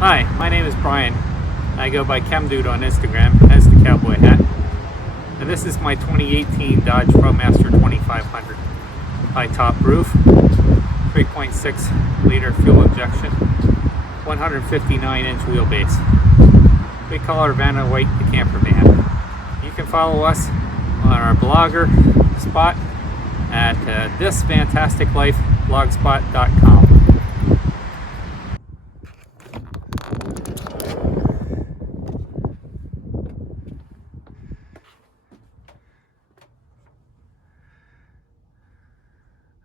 Hi, my name is Brian. I go by ChemDude on Instagram as the cowboy hat. And this is my 2018 Dodge Promaster 2500. High top roof, 3.6 liter fuel injection, 159-inch wheelbase. We call her Vanna White the Camper van. You can follow us on our blogger spot at thisfantasticlifeblogspot.com.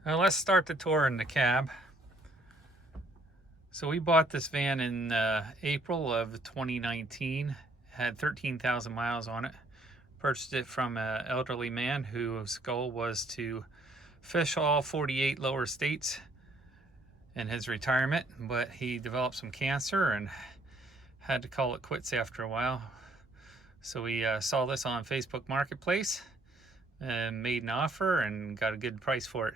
Let's start the tour in the cab. So we bought this van in April of 2019. Had 13,000 miles on it. Purchased it from an elderly man whose goal was to fish all 48 lower states in his retirement, but he developed some cancer and had to call it quits after a while. So we saw this on Facebook Marketplace and made an offer and got a good price for it.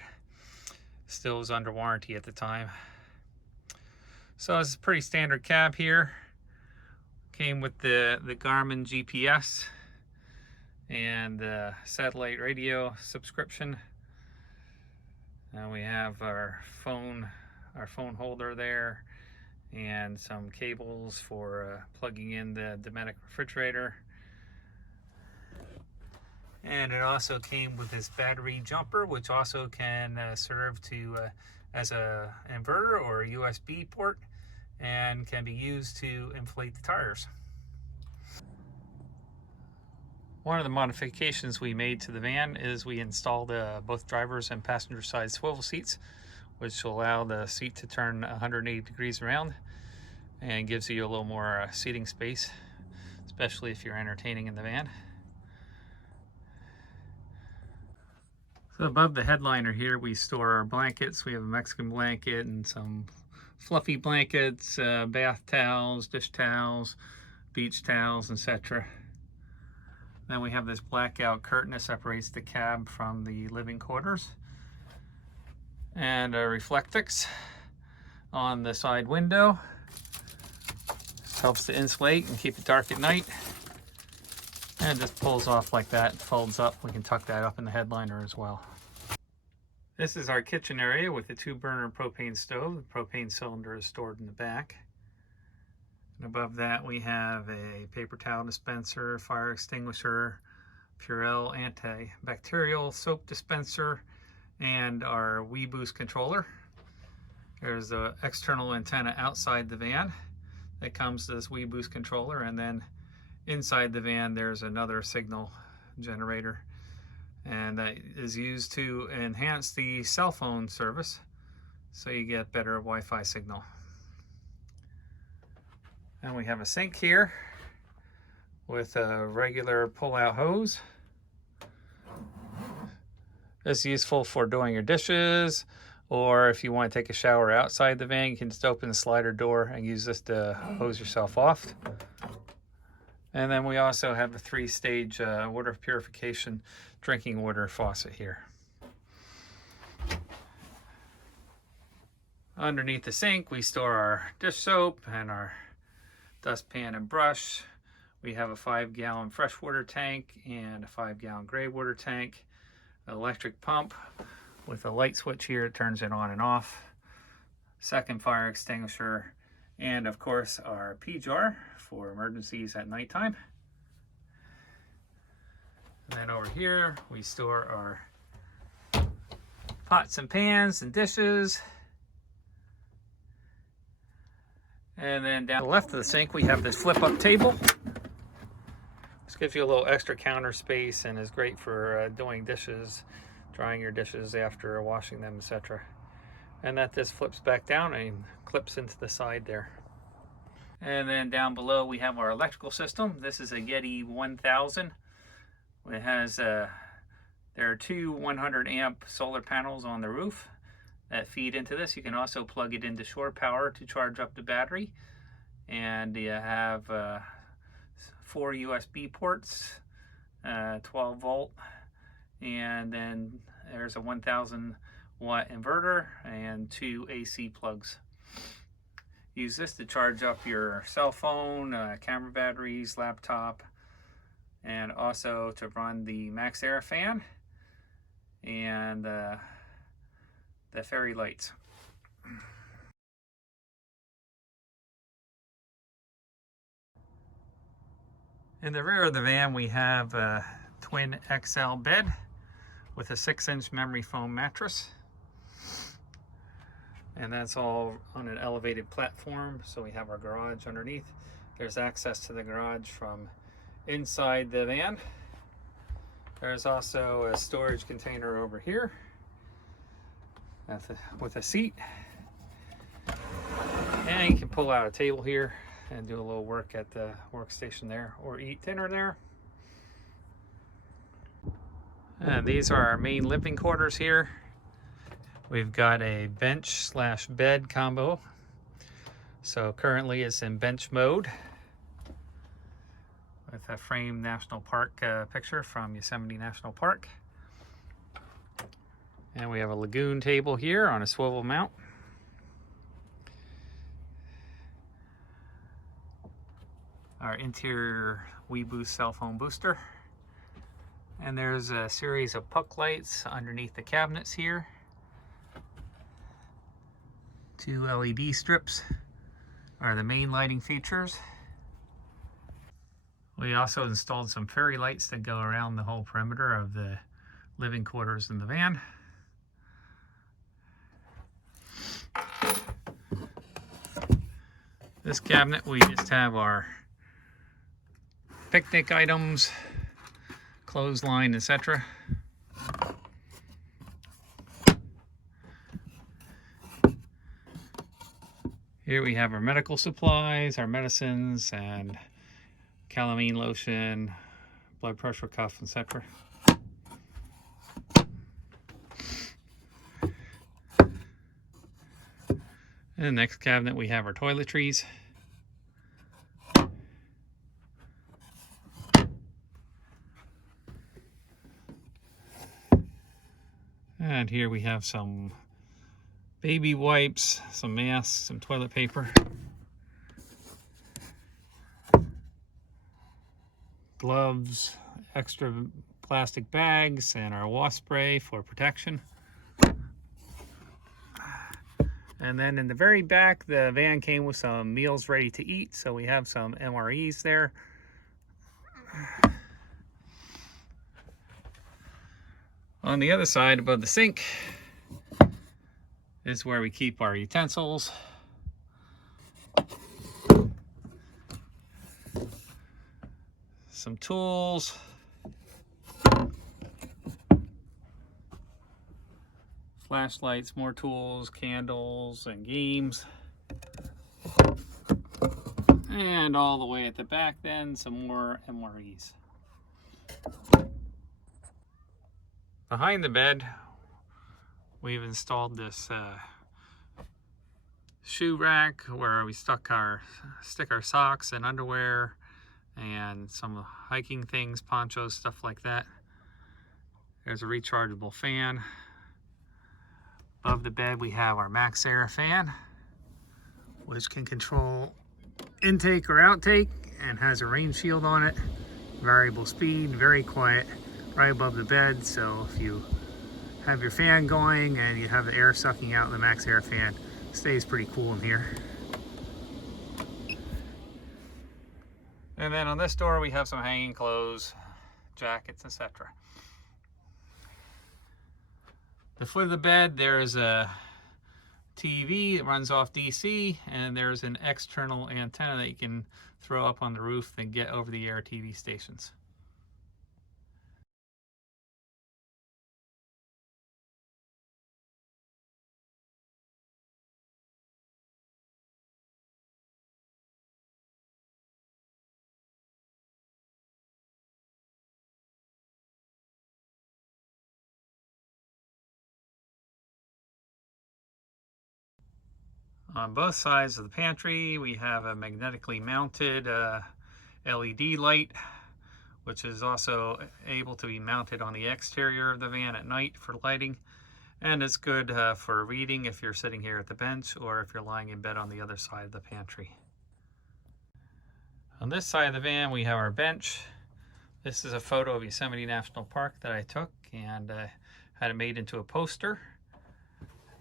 Still was under warranty at the time. So it's a pretty standard cab here. Came with the Garmin GPS and the satellite radio subscription. Now we have our phone holder there and some cables for plugging in the Domestic refrigerator. And it also came with this battery jumper, which also can serve to as a inverter or a USB port, and can be used to inflate the tires. One of the modifications we made to the van is we installed both driver's and passenger side swivel seats, which will allow the seat to turn 180 degrees around and gives you a little more seating space, especially if you're entertaining in the van. So above the headliner here, we store our blankets. We have a Mexican blanket and some fluffy blankets, bath towels, dish towels, beach towels, etc. Then we have this blackout curtain that separates the cab from the living quarters. And a Reflectix on the side window. This helps to insulate and keep it dark at night. And it just pulls off like that, folds up. We can tuck that up in the headliner as well. This is our kitchen area with a 2-burner propane stove. The propane cylinder is stored in the back. And above that we have a paper towel dispenser, fire extinguisher, Purell antibacterial soap dispenser, and our WeBoost controller. There's the external antenna outside the van that comes to this WeBoost controller, and then inside the van there's another signal generator, and that is used to enhance the cell phone service so you get better Wi-Fi signal. And we have a sink here with a regular pull-out hose. It's useful for doing your dishes, or if you want to take a shower outside the van, you can just open the slider door and use this to hose yourself off. And then we also have a 3-stage water purification drinking water faucet here. Underneath the sink, we store our dish soap and our dustpan and brush. We have a 5-gallon freshwater tank and a 5-gallon gray water tank, an electric pump with a light switch here, it turns it on and off, second fire extinguisher, and of course our pea jar for emergencies at nighttime. And then over here we store our pots and pans and dishes. And then down the left of the sink we have this flip-up table. This gives you a little extra counter space and is great for doing dishes, drying your dishes after washing them, etc. And that just flips back down and clips into the side there. And then down below we have our electrical system. This is a Yeti 1000. It has there are 2 100-amp solar panels on the roof that feed into this. You can also plug it into shore power to charge up the battery. And you have 4 USB ports, 12 volt, and then there's a 1000 watt inverter and 2 AC plugs. Use this to charge up your cell phone, camera batteries, laptop, and also to run the Max Air fan and the fairy lights. In the rear of the van, we have a twin XL bed with a 6-inch memory foam mattress. And that's all on an elevated platform, so we have our garage underneath. There's access to the garage from inside the van. There's also a storage container over here with a seat. And you can pull out a table here and do a little work at the workstation there, or eat dinner there. And these are our main living quarters here. We've got a bench/bed combo. So currently it's in bench mode with a framed National Park picture from Yosemite National Park. And we have a lagoon table here on a swivel mount. Our interior WeBoost cell phone booster. And there's a series of puck lights underneath the cabinets here. 2 LED strips are the main lighting features. We also installed some fairy lights that go around the whole perimeter of the living quarters in the van. This cabinet, we just have our picnic items, clothesline, etc. Here we have our medical supplies, our medicines, and calamine lotion, blood pressure cuff, etc. In the next cabinet we have our toiletries. And here we have some baby wipes, some masks, some toilet paper, gloves, extra plastic bags, and our wasp spray for protection. And then in the very back, the van came with some meals ready to eat, so we have some MREs there. On the other side, above the sink, is where we keep our utensils. Some tools. Flashlights, more tools, candles, and games. And all the way at the back then, some more MREs. Behind the bed, we've installed this shoe rack where we stick our socks and underwear and some hiking things, ponchos, stuff like that. There's a rechargeable fan. Above the bed we have our Max Air fan, which can control intake or outtake and has a rain shield on it. Variable speed, very quiet, right above the bed. So if you have your fan going and you have the air sucking out, the Max Air fan stays pretty cool in here. And then on this door we have some hanging clothes, jackets, etc. The foot of the bed, there's a TV that runs off DC, and there's an external antenna that you can throw up on the roof and get over-the-air TV stations. On both sides of the pantry, we have a magnetically mounted LED light, which is also able to be mounted on the exterior of the van at night for lighting. And it's good for reading if you're sitting here at the bench or if you're lying in bed on the other side of the pantry. On this side of the van, we have our bench. This is a photo of Yosemite National Park that I took and had it made into a poster.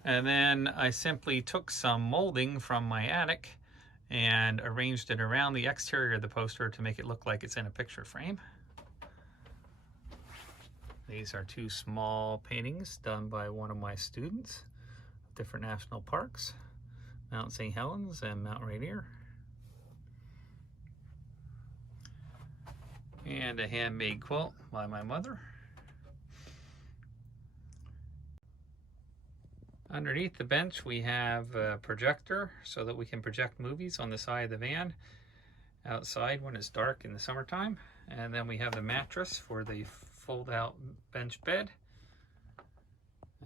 And then I simply took some molding from my attic and arranged it around the exterior of the poster to make it look like it's in a picture frame. These are two small paintings done by one of my students, different national parks, Mount St. Helens and Mount Rainier. And a handmade quilt by my mother. Underneath the bench we have a projector so that we can project movies on the side of the van outside when it's dark in the summertime. And then we have the mattress for the fold-out bench bed.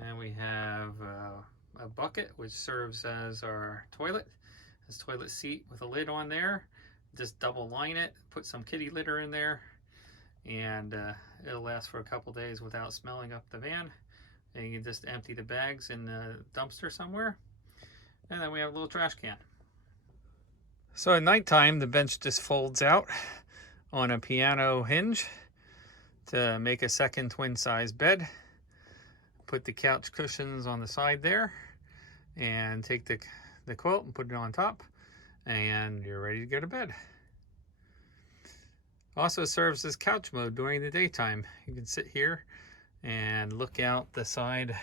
And we have a bucket which serves as our toilet. This toilet seat with a lid on there. Just double line it, put some kitty litter in there, and it'll last for a couple days without smelling up the van. And you can just empty the bags in the dumpster somewhere. And then we have a little trash can. So at nighttime, the bench just folds out on a piano hinge to make a second twin-size bed. Put the couch cushions on the side there and take the quilt and put it on top, and you're ready to go to bed. Also serves as couch mode during the daytime. You can sit here and look out the side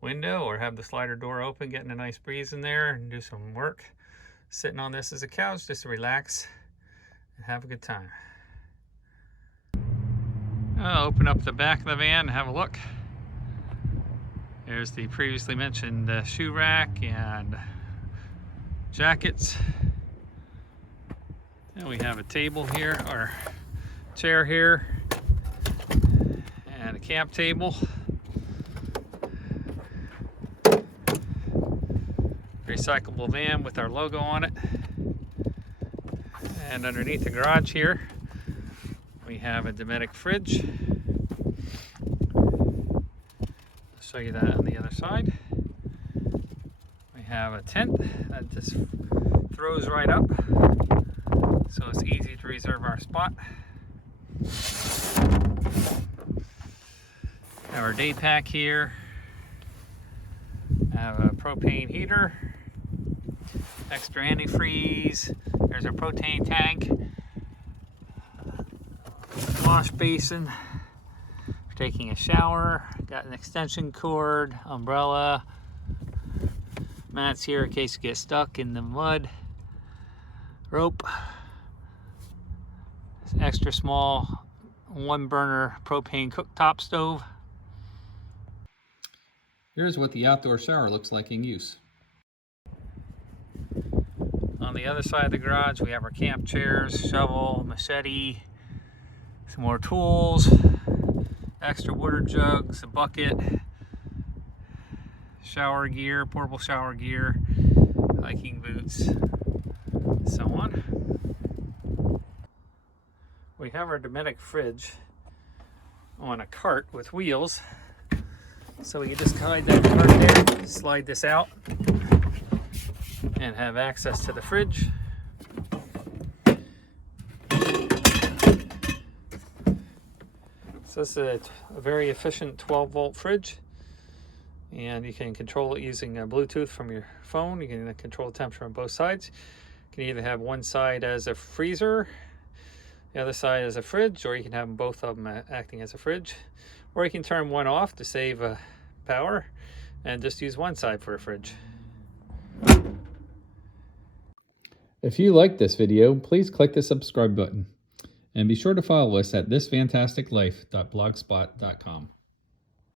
window or have the slider door open, getting a nice breeze in there and do some work. Sitting on this as a couch just to relax and have a good time. I'll open up the back of the van and have a look. There's the previously mentioned shoe rack and jackets. And we have a table here, or chair here, and a camp table. Recyclable van with our logo on it. And underneath the garage here, we have a Dometic fridge. I'll show you that on the other side. We have a tent that just throws right up, so it's easy to reserve our spot. Have our day pack here. Have a propane heater, extra antifreeze. There's our propane tank, wash basin for taking a shower. Got an extension cord, umbrella, mats here in case you get stuck in the mud, rope, extra small 1-burner propane cooktop stove. Here's what the outdoor shower looks like in use. On the other side of the garage, we have our camp chairs, shovel, machete, some more tools, extra water jugs, a bucket, shower gear, portable shower gear, hiking boots, so on. We have our Dometic fridge on a cart with wheels. So we can just hide that cart there, slide this out, and have access to the fridge. So this is a very efficient 12-volt fridge, and you can control it using Bluetooth from your phone. You can control the temperature on both sides. You can either have one side as a freezer, the other side as a fridge, or you can have both of them acting as a fridge. Or you can turn one off to save power and just use one side for a fridge. If you like this video, please click the subscribe button. And be sure to follow us at thisfantasticlife.blogspot.com.